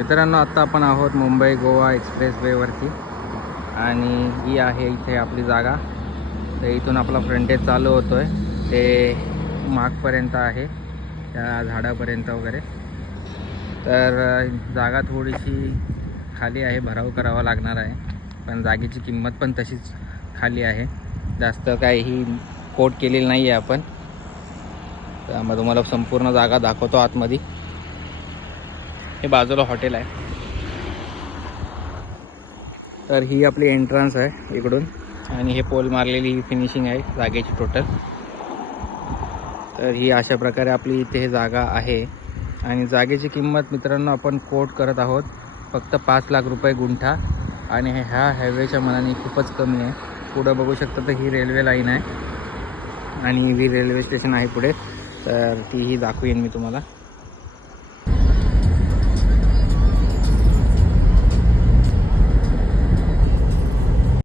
मित्रांनो, आत्ता आपण आहोत मुंबई गोवा एक्सप्रेसवेवरती आणि ही आहे इथे आपली जागा. तर इथून आपला फ्रंटेज चालू होतो आहे ते मागपर्यंत आहे, त्या झाडापर्यंत वगैरे. तर जागा थोडीशी खाली आहे, भराव करावा लागणार आहे, पण जागेची किंमत पण तशीच खाली आहे, जास्त काही कोट केलेली नाही आहे आपण. तर मग तुम्हाला संपूर्ण जागा दाखवतो आतमध्ये. हे बाजूला हॉटेल आहे. तर ही आपली एंट्रन्स आहे इकडून, आणि हे पोल मारलेली ही फिनिशिंग आहे जागेची टोटल. तर ही अशा प्रकारे आपली इथे जागा आहे. आणि जागेची किंमत मित्रांनो आपण कोट करत आहोत फक्त 5 लाख रुपये गुंठा, आणि ह्या हायवेच्या मानाने खूपच कमी आहे. पुढं बघू शकता तर ही रेल्वे लाईन आहे आणि ही रेल्वे स्टेशन आहे पुढे. तर तीही दाखवेन मी तुम्हाला.